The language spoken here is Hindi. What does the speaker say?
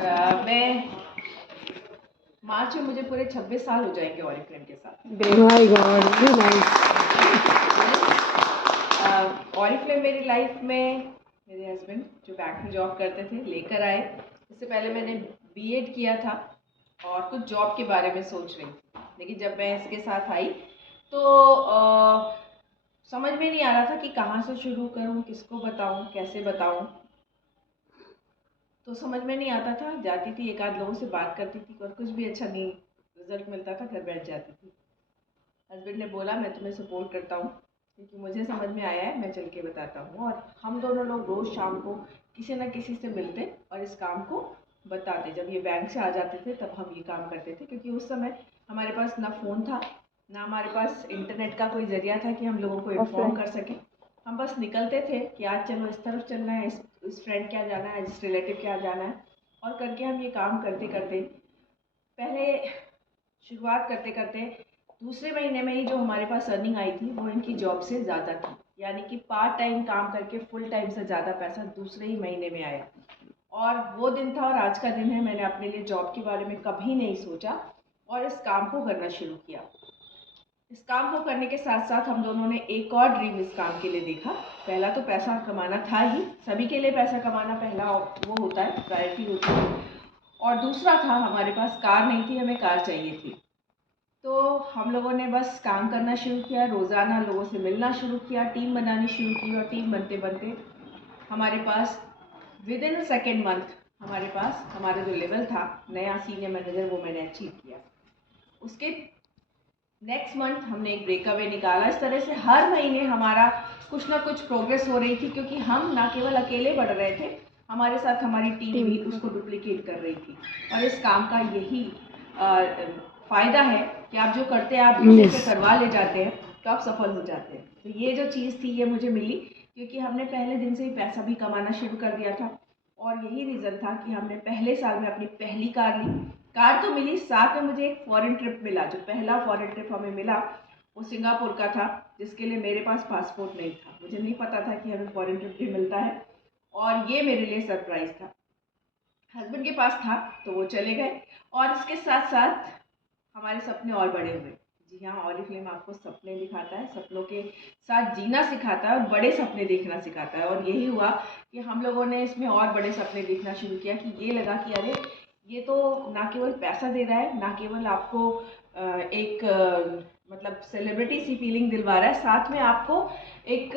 मैं मार्च में मुझे पूरे 26 साल हो जाएंगे ऑरिफ्लेम के साथ। My God, very nice. Oriflame मेरी लाइफ में मेरे हस्बैंड जो बैंक में जॉब करते थे लेकर आए। इससे पहले मैंने बीएड किया था और कुछ जॉब के बारे में सोच रही थी, लेकिन जब मैं इसके साथ आई तो समझ में नहीं आ रहा था कि कहाँ से शुरू करूँ, किसको बताऊँ, कैसे बताऊँ। तो समझ में नहीं आता था। जाती थी, एक आध लोगों से बात करती थी और कुछ भी अच्छा नहीं रिजल्ट मिलता था, घर बैठ जाती थी। हस्बैंड ने बोला मैं तुम्हें सपोर्ट करता हूँ, क्योंकि मुझे समझ में आया है, मैं चल के बताता हूँ। और हम दोनों लोग रोज़ शाम को किसी न किसी से मिलते और इस काम को बताते। जब ये बैंक से आ जाते थे तब हम ये काम करते थे, क्योंकि उस समय हमारे पास ना फ़ोन था, ना हमारे पास इंटरनेट का कोई ज़रिया था कि हम लोगों को इन्फॉर्म कर सकें। हम बस निकलते थे कि आज चलो इस तरफ चलना है, इस फ्रेंड क्या जाना है, इस रिलेटिव क्या जाना है, और करके हम ये काम करते करते पहले शुरुआत करते करते दूसरे महीने में ही जो हमारे पास अर्निंग आई थी वो इनकी जॉब से ज़्यादा थी। यानी कि पार्ट टाइम काम करके फुल टाइम से ज़्यादा पैसा दूसरे ही महीने में आया। और वो दिन था और आज का दिन है, मैंने अपने लिए जॉब के बारे में कभी नहीं सोचा और इस काम को करना शुरू किया। इस काम को करने के साथ साथ हम दोनों ने एक और ड्रीम इस काम के लिए देखा। पहला तो पैसा कमाना था ही, सभी के लिए पैसा कमाना पहला वो होता है, प्रायोरिटी होती है। और दूसरा था, हमारे पास कार नहीं थी, हमें कार चाहिए थी। तो हम लोगों ने बस काम करना शुरू किया, रोज़ाना लोगों से मिलना शुरू किया, टीम बनानी शुरू की, और टीम बनते बनते हमारे पास विद इन सेकेंड मंथ हमारे पास हमारा जो लेवल था नया सीनियर मैनेजर, वो मैंने अचीव किया। उसके नेक्स्ट मंथ हमने एक ब्रेकअवे निकाला। इस तरह से हर महीने हमारा कुछ ना कुछ प्रोग्रेस हो रही थी, क्योंकि हम ना केवल अकेले बढ़ रहे थे, हमारे साथ हमारी टीम भी उसको डुप्लीकेट कर रही थी। और इस काम का यही फ़ायदा है कि आप जो करते हैं आप दूसरे से करवा ले जाते हैं तो आप सफल हो जाते हैं। तो ये जो चीज़ थी ये मुझे मिली, क्योंकि हमने पहले दिन से ही पैसा भी कमाना शुरू कर दिया था। और यही रीज़न था कि हमने पहले साल में अपनी पहली कार ली। कार तो मिली, साथ में मुझे एक फॉरेन ट्रिप मिला। जो पहला फॉरेन ट्रिप हमें मिला वो सिंगापुर का था, जिसके लिए मेरे पास पासपोर्ट नहीं था। मुझे नहीं पता था कि हमें फॉरेन ट्रिप भी मिलता है, और ये मेरे लिए सरप्राइज़ था। हस्बैंड के पास था तो वो चले गए, और इसके साथ साथ हमारे सपने और बड़े हुए। जी हाँ, ऑरिफ्लेम आपको सपने दिखाता है, सपनों के साथ जीना सिखाता है और बड़े सपने देखना सिखाता है। और यही हुआ कि हम लोगों ने इसमें और बड़े सपने देखना शुरू किया, कि ये लगा कि अरे ये तो ना केवल पैसा दे रहा है, ना केवल आपको एक मतलब सेलिब्रिटी सी फीलिंग दिलवा रहा है, साथ में आपको एक